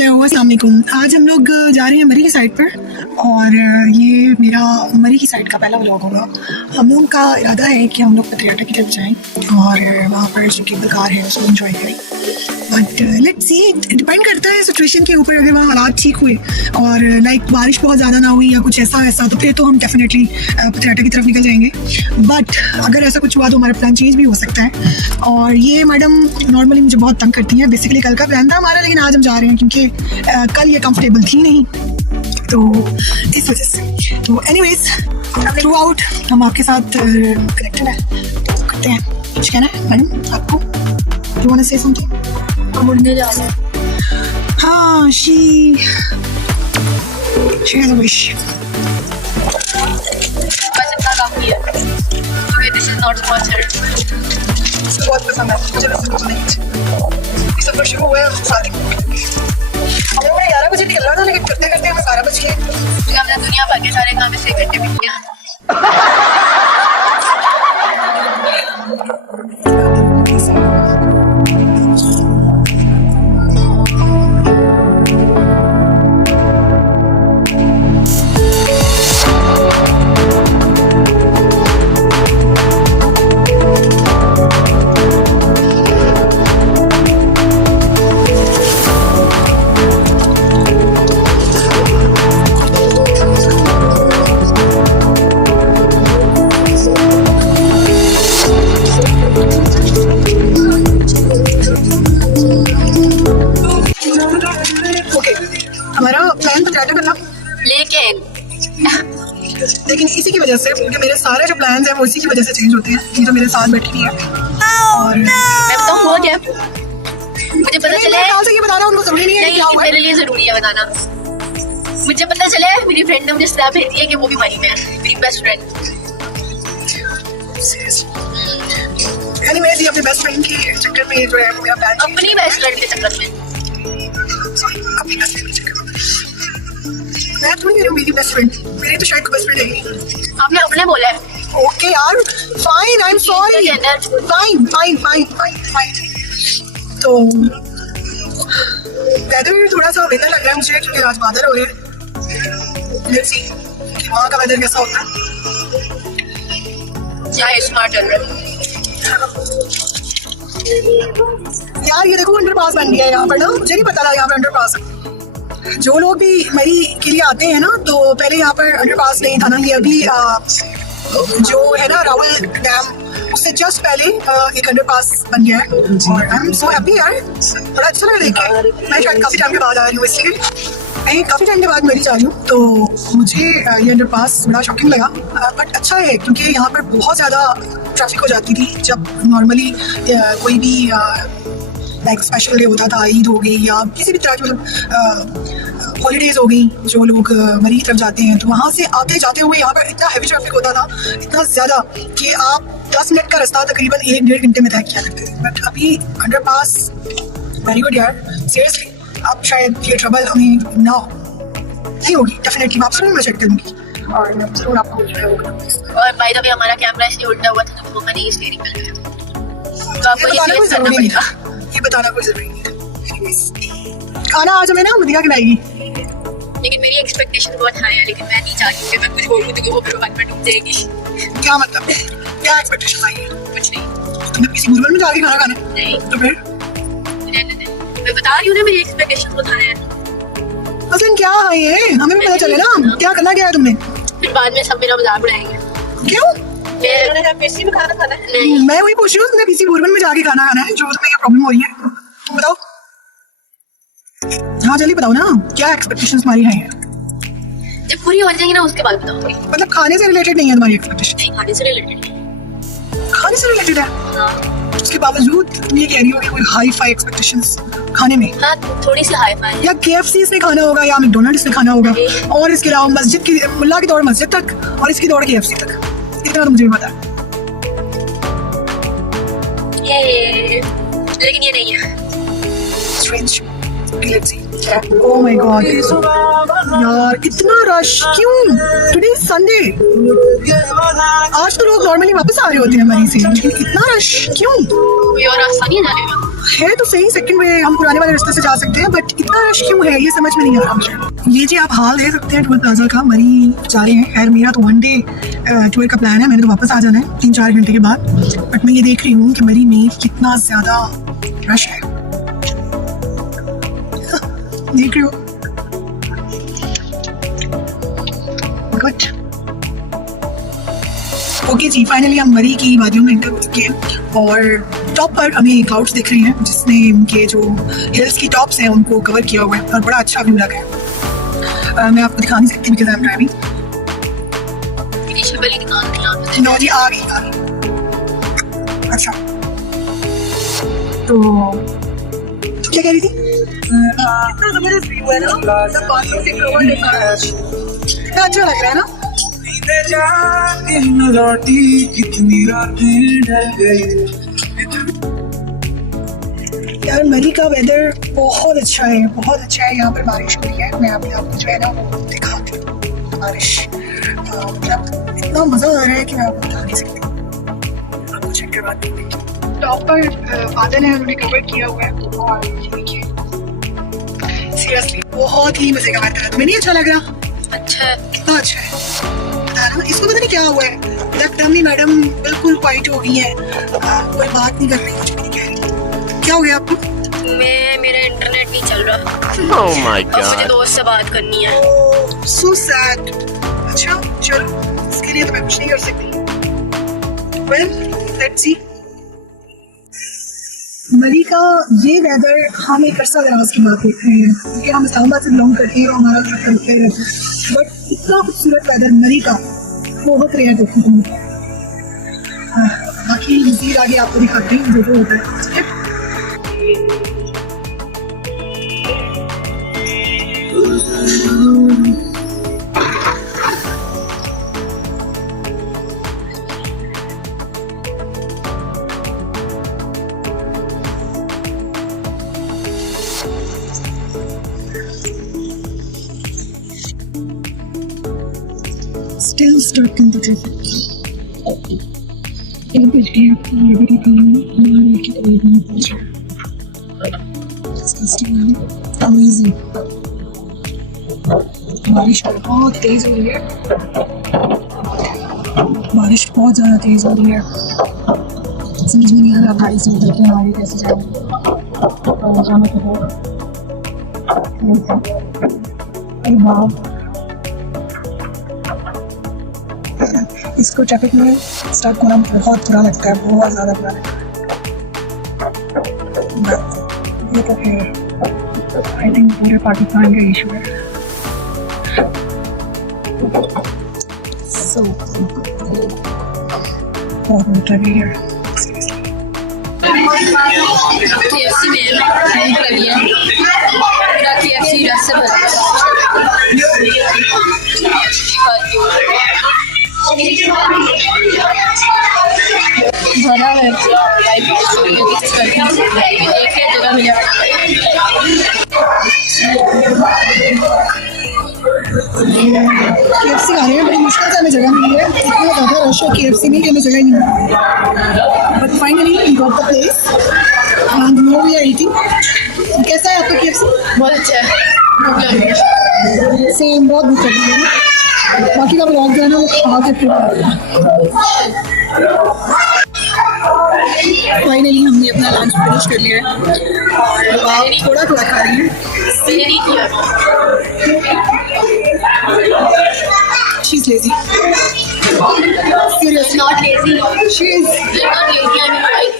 Hello अस्सलाम वालेकुम। आज हम लोग जा रहे हैं मरी की साइड पर और ये मेरा मरी की साइड का पहला व्लॉग होगा। हम लोग का इरादा है कि हम लोग पतियाटा की तरफ जाएं और वहाँ पर जो केबल कार है उसको एंजॉय करें। बट लेट्स सी, डिपेंड करता है सिचुएशन के ऊपर। अगर वहाँ हालात ठीक हुए और लाइक बारिश बहुत ज़्यादा ना हुई या कुछ ऐसा वैसा तो फिर तो हम डेफिनेटली पतियाटा की तरफ निकल जाएंगे। बट अगर ऐसा कुछ हुआ तो हमारा प्लान चेंज भी हो सकता है। और ये मैडम नॉर्मली मुझे बहुत तंग करती हैं। बेसिकली कल का प्लान था हमारा, लेकिन आज हम जा रहे हैं क्योंकि कल ये कंफर्टेबल थी नहीं, तो इस वजह से। तो एनीवेज थ्रू आउट हम आपके साथ कनेक्टेड है, तो करते हैं। कुछ कहना है मैडम आपको? You want to say something? हम उड़ने जा रहे हैं। हाँ, she has a wish. बस इतना काफी है। Okay, this is not sponsored. मुझे बहुत पसंद है, मुझे वैसे कुछ नहीं चाहिए। ये सब शुरू हुआ है शादी हमें 11 बजे निकलना था, लेकिन करते करते हमें 12 बज गए। हमने दुनिया भर के सारे काम इसलिए घंटे में किया। हमारा प्लान पतियाटा करना, लेकिन इसी की वजह से, क्योंकि मेरे सारे जो प्लान्स हैं वो इसी की वजह से चेंज होते हैं। ये जो मेरे साथ बैठी हुई है और मैं बताऊँ हो गया, मुझे पता चला है। से ये बता रहा हूँ, उनको जरूरी नहीं है क्या हुआ है। मेरे लिए जरूरी है बताना। मुझे पता चला है, मेरी फ्रेंड ने मुझे स्नैप भेजी है कि वो भी मरी में है, मेरी बेस्ट फ्रेंड। एनीवेज, ये अपने बेस्ट फ्रेंड के चक्कर में जो है मेरा प्लान, अपनी बेस्ट फ्रेंड के चक्कर में, अपनी बेस्ट फ्रेंड के चक्कर में मैं थोड़ी कह रही हूँ मेरी बेस्ट फ्रेंड, मेरी तो शायद बेस्ट फ्रेंड है। आपने अपने बोला है। ओके यार, fine, I am sorry, fine fine fine fine fine. तो वेदर थोड़ा सा बेहतर लग रहा है मुझे, क्योंकि आज बादल हो रहे हैं। लेट्स सी कि वहाँ का वेदर कैसा होता है। स्मार्ट यार ये देखो अंडरपास बन गया है यहाँ पर ना, मुझे नहीं पता था यहाँ पर अंडरपास है। जो लोग भी मरी के लिए आते हैं ना, तो पहले यहाँ पर अंडरपास नहीं था ना। ये अभी जो है ना रावल डैम, उससे जस्ट पहले एक अंडरपास बन गया है और आई एम सो हैप्पी यार, बड़ा अच्छा लगा देख के। मैं शायद काफ़ी टाइम के बाद आ रही हूँ, इसलिए मैं काफ़ी टाइम के बाद मरी जा रही हूँ, तो मुझे ये अंडरपास बड़ा शॉकिंग लगा। बट अच्छा है क्योंकि यहाँ पर बहुत ज़्यादा ट्रैफिक हो जाती थी जब नॉर्मली कोई भी लाइक स्पेशल डे होता था, ईद हो गई या किसी भी तरह की मतलब हॉलीडेज हो गई, जो लोग मरी की तरफ जाते हैं, तो वहाँ से आते जाते हुए यहाँ पर इतना हैवी ट्रैफिक होता था, इतना ज़्यादा कि आप 10 मिनट का रास्ता तकरीबन 1-1.5 घंटे में तय किया करते थे। बट अभी अंडरपास वेरी गुड यार, सीरियसली। अब शायद ये ट्रबल हमें ना नहीं होगी, डेफिनेटली वापस मैं चेक करूँगी और मैं जरूर आपको और बाय द वे हमारा कैमरा इसलिए उल्टा हुआ था तो वो नहीं स्टीयरिंग पे गया, तो आपको ये फेस करना पड़ेगा। ये बताना कोई जरूरी नहीं। खाना आज हमें ना मदिया खिलाएगी, लेकिन मेरी एक्सपेक्टेशन बहुत हाई है, लेकिन मैं नहीं चाहती कि मैं कुछ बोलूँ तो वो फिर मन में डूब जाएगी। क्या मतलब, क्या एक्सपेक्टेशन आई है? कुछ नहीं। तुमने किसी मुर्गन में जाके खाना खाना नहीं तो फिर मैं बता रही हूँ ना, मेरी एक्सपेक्टेशन बहुत हाई है। असल क्या है ये, हमें भी पता चले ना क्या करना क्या है तुमने। फिर बाद में सब मेरा मजाक उड़ाएंगे। क्यों? पीसी में खाना खाना है? नहीं। मैं वही पूछ रही हूँ, तुमने किसी मुर्गन में जाके खाना खाना है जो तुम्हें ये प्रॉब्लम हो रही है, तुम बताओ। हाँ जल्दी बताओ ना, क्या एक्सपेक्टेशंस तुम्हारी हैं? जब पूरी हो जाएगी ना उसके बाद बताऊंगी। मतलब खाने से रिलेटेड नहीं है तुम्हारी एक्सपेक्टेशन? नहीं, खाने से रिलेटेड। खाने से रिलेटेड है? हाँ। उसके बावजूद तुम ये कह रही हो कि कोई हाई फाई एक्सपेक्टेशंस खाने में? हाँ, थोड़ी सी हाई फाई। या KFC में खाना होगा या मैकडोनल्ड्स में खाना होगा, और इसके अलावा मस्जिद की, मुल्ला की दौड़ मस्जिद तक और इसकी दौड़ KFC तक, इतना तो मुझे भी पता है। लेकिन ये नहीं है। Strange. Let's see. Oh my God. यार इतना रश क्यों? Today is Sunday. आज तो लोग नॉर्मली वापस आ रहे होते हैं मरी से, लेकिन इतना रश क्यों? कोई और रास्ता नहीं है जाने का। है तो सही, सेकंड में हम पुराने वाले रास्ते से जा सकते हैं, बट इतना रश क्यों है ये समझ में नहीं आ रहा मुझे। ये जी आप हाल दे सकते हैं टोल प्लाजा का, मरी जा रहे हैं। खैर मेरा तो 1 डे टूर का प्लान है, मैंने तो वापस आ जाना है 3-4 घंटे के बाद, बट मैं ये देख रही हूँ कि मरी में कितना ज्यादा रश है। देख रही हो, गुड। ओके जी, फाइनली हम मरी की वादियों में एंटर हो चुके हैं और टॉप पर हमें क्लाउड्स दिख रहे हैं जिसने उनके जो हिल्स की टॉप्स हैं उनको कवर किया हुआ है और बड़ा अच्छा व्यू लगा है। मैं आपको दिखा नहीं सकती because I am driving. No जी, आ गई। अच्छा, तो क्या कह रही थी? कितना जबरदस्त व्यू है ना, सब बादलों से कवर है, कितना अच्छा लग रहा है ना। कितनी रातें ढल गई। यार मरी का वेदर बहुत अच्छा है, बहुत अच्छा है। यहाँ पर बारिश हो रही है, मैं अभी आपको जो है ना वो दिखाती हूँ बारिश। मतलब इतना मजा आ रहा है कि मैं आपको बता नहीं सकती। आपको चेक करवाती हूँ, टॉप पर बादल है, उन्होंने कवर किया हुआ है और देखिए सीरियसली बहुत ही मजे का वेदर है। तुम्हें नहीं अच्छा लग रहा? अच्छा है, कितना अच्छा है ना। इसको पता नहीं क्या हुआ है, डमी मैडम बिल्कुल क्वाइट हो गई है, कोई बात नहीं कर रही, कुछ भी नहीं कह रही। क्या हो गया आपको? मेरा इंटरनेट नहीं चल रहा। Oh my अब मुझे God. दोस्त से बात करनी है। So sad. अच्छा चलो, इसके लिए तो मैं कुछ नहीं कर सकती। Well let's see. मरी का ये वेदर हम एक अरसा दराज की बात देख रहे हैं क्योंकि हम इस्लामाबाद से बिलोंग करते हैं और हमारा ट्रिप करते रहते हैं, बट इतना खूबसूरत वेदर मरी का बहुत रेयर देखने को मिलता है। बाकी मज़ीद आगे आपको दिखाते हैं जो होता है। Still stuck in the traffic. Amazing. बारिश बहुत तेज हो रही है, बारिश बहुत ज्यादा तेज हो रही है। समझ में नहीं आ रहा गाड़ी से उतर के हमारे कैसे जाएंगे और जाना तो अरे बाप, इसको ट्रैफिक में स्टक होना बहुत बुरा लगता है, बहुत ज़्यादा बुरा लगता है। ये तो है, आई थिंक पूरे पाकिस्तान का इशू है। So, बहुत ट्रैफिक है। KFC में भूख लगी है, पूरा KFC रस से भरा भरा है पूरा। एक ही जगह मिला। KFC खा रहे हैं, बड़ी मुश्किल से हमें जगह मिली है, इतना ज़्यादा रश है KFC में कि हमें जगह ही नहीं मिली। But finally we got the place and now we are eating. कैसा है आपका KFC? बहुत अच्छा है, भूख लग रही है। सेम, बहुत भूख लगी है। बाकी का ब्लॉग जो है ना वो खा के फिर फाइनली हमने अपना लंच फिनिश कर लिया है और थोड़ा थोड़ा खा रही है। मैंने नहीं किया। She's lazy. Seriously. Not lazy. She is. Not lazy. I mean like.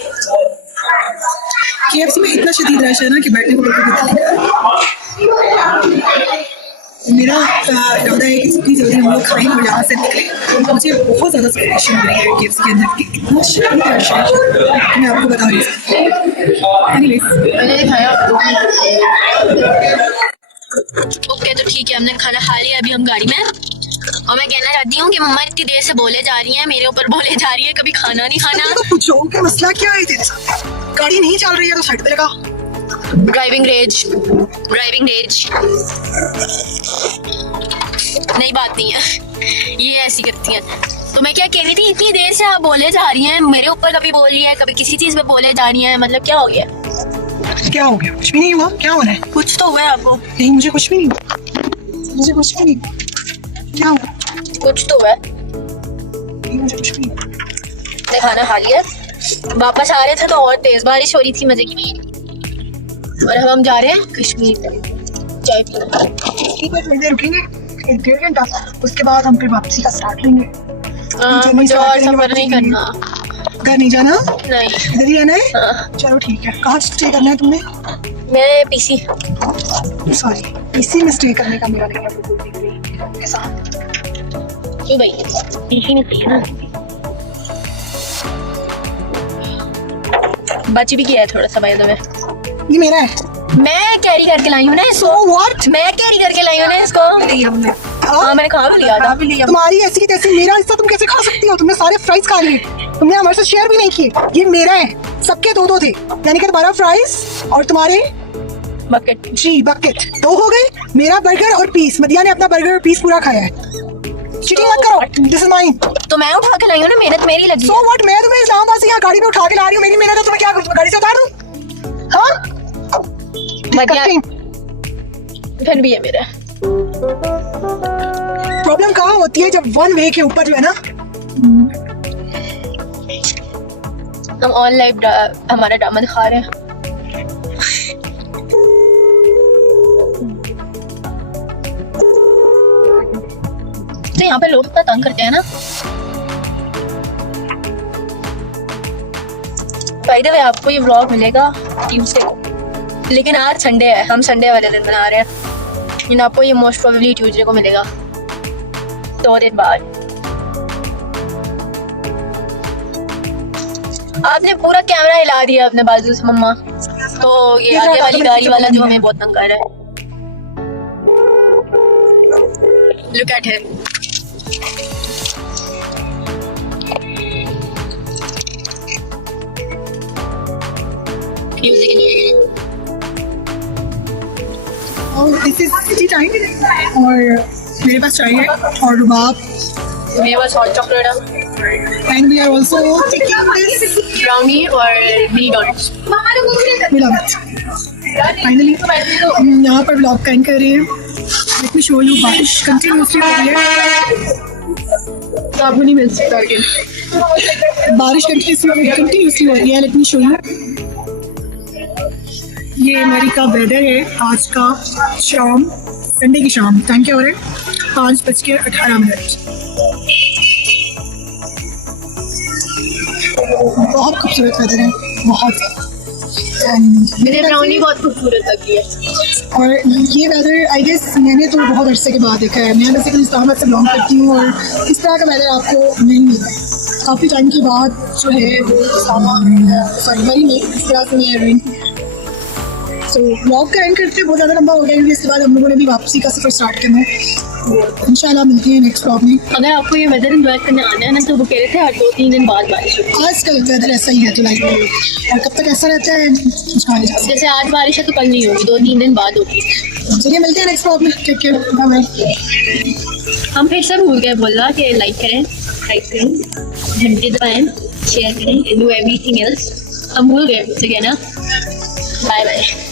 KFC में इतना शदीद रश है ना कि बैठने को बिल्कुल दिल नहीं करता। मेरा इरादा है कि जितनी जल्दी हम लोग खाएं और यहाँ से निकलें। मुझे बहुत ज़्यादा सेलिब्रेशन हो रही है KFC के अंदर कि कितना शदीद रश है, मैं आपको बता नहीं सकती। Anyways, मैंने दिखाया। ओके तो ठीक है, हमने खाना खा लिया, अभी हम गाड़ी में हैं। और मैं कहना चाहती हूँ कि मम्मा इतनी देर से बोले जा रही हैं, मेरे ऊपर बोले जा रही है कभी खाना नहीं खाना। तो पूछो कि मसला क्या है तेरे साथ? गाड़ी नहीं चल रही है तो साइड पे लगा। Driving rage, driving rage. नहीं बात नहीं है, ये ऐसी करती हैं। तो मैं क्या कह रही थी, इतनी देर से आप बोले जा रही हैं, मेरे ऊपर कभी बोल रही है, कभी किसी चीज पे बोले जा रही हैं, मतलब क्या हो गया? क्या हो गया? कुछ भी नहीं हुआ, क्या हो रहा है? कुछ तो हुआ है आपको, नहीं मुझे कुछ भी नहीं हुआ, मुझे कुछ भी नहीं हुआ। क्या हुआ? कुछ तो हुआ है। नहीं मुझे कुछ भी नहीं हुआ। मैंने खाना खा लिया, वापस आ रहे थे तो और तेज बारिश हो रही थी मजे की, और अब हम जा रहे हैं कश्मीर चाय पीने। ठीक है, थोड़ी देर रुकेंगे, 1-1.5 घंटा, उसके बाद हम फिर वापसी का स्टार्ट लेंगे। मुझे और सफर नहीं करना। घर नहीं जाना, नहीं। इधर ही रहना है। हाँ। चलो ठीक है। कहाँ स्टे करना है तुमने? मैं पीसी। सॉरी, इसी में स्टे करने का मेरा नहीं है बिल्कुल भी ऐसा। क्यों भाई, पीसी नहीं चाहिए ना। बच भी किया है थोड़ा सा भाई तुम्हें। ये मेरा है। मैं कैरी करके लाई हूँ ना इसको। व्हाट? मैं कैरी करके लाई हूँ ना इसको। हाँ मैंने खा भी लिया था। तुम्हारी ऐसी की तैसी, मेरा हिस्सा तुम कैसे खा सकती हो? तुमने सारे फ्राइज खा लिए, तुमने हमारे साथ शेयर भी नहीं किए। ये मेरा है, सबके 2-2 थे, यानी कि तुम्हारा फ्राइज और तुम्हारे बकेट। जी बकेट 2 हो गए। मेरा बर्गर और पीस, मदिया ने अपना बर्गर और पीस पूरा खाया है। चीटिंग मत करो, दिस इज माइन। तो मैं उठा के लाई हूँ ना, मेहनत मेरी लगी सो व्हाट? मैं तुम्हें इस्लामाबाद से यहाँ गाड़ी में उठा के ला रही हूँ, मेरी मेहनत है, तुम्हें क्या करूँ? गाड़ी से उतार दूँ? हाँ है। फिर भी है मेरा। प्रॉब्लम कहाँ होती है? जब 1 वे के ऊपर जो है ना, हम ऑन लाइव हमारा ड्रामा दिखा रहे हैं। तो यहाँ पे लोग इतना तंग करते हैं ना। बाय द वे आपको ये व्लॉग मिलेगा ट्यूसडे को, लेकिन आज संडे है, हम संडे वाले दिन बना रहे हैं, लेकिन आपको ये मोस्ट प्रोबेबली ट्यूसडे को मिलेगा, 2 दिन बाद। आपने पूरा कैमरा हिला दिया अपने बाजू से मम्मा। तो ये आगे वाली गाड़ी वाला जो हमें बहुत तंग कर रहा है। Look at him. Music in और दिस इज टी टाइम, और मेरे पास चाय है और रुबाब, मेरे पास हॉट चॉकलेट है, and we are also taking this brownie और mini donuts. We love it. Finally हम यहाँ पर ब्लॉग का एंड कर रहे हैं। लेट मी शो यू, बारिश कंटिन्यूसली हो रही है, तो आपको नहीं मिल सकता आगे। बारिश कंटिन्यूसली हो रही है। लेट मी शो यू, ये अमेरिका वेदर है आज का, शाम, संडे की शाम। टाइम क्या हो रहा है? 5:18। बहुत खूबसूरत वेदर है, बहुत। मेरे ब्राउनी बहुत खूबसूरत लगती है। और ये वेदर आई गेस मैंने तो बहुत अरसे के बाद देखा है। मैं बेसिकली इस्लामाबाद से बिलोंग करती हूँ और इस तरह का वेदर आपको नहीं मिलता है। काफ़ी टाइम के बाद जो है वो फरवरी में इस तरह से मैं रही। तो ब्लॉग का एंड करते बहुत ज़्यादा लंबा हो गया, क्योंकि इसके बाद हम लोगों ने भी वापसी का सफ़र स्टार्ट करना है। इंशाल्लाह मिलते हैं नेक्स्ट ब्लॉग में। अगर आपको ये वेदर एंजॉय करने आना है ना, तो वो कह रहे थे हर 2-3 दिन बाद बारिश होगी। आजकल वेदर ऐसा ही है तो लाइक, और कब तक ऐसा रहता है उसका नहीं जाता। जैसे आज बारिश है तो कल नहीं होगी, 2-3 दिन बाद होगी। चलिए मिलते हैं नेक्स्ट ब्लॉग में। Take care, bye bye. हम फिर से भूल गए बोलना कि लाइक करें, सब्सक्राइब करें, घंटी दबाएं, शेयर करें, डू एवरीथिंग एल्स। हम भूल गए मुझसे कहना। Bye bye.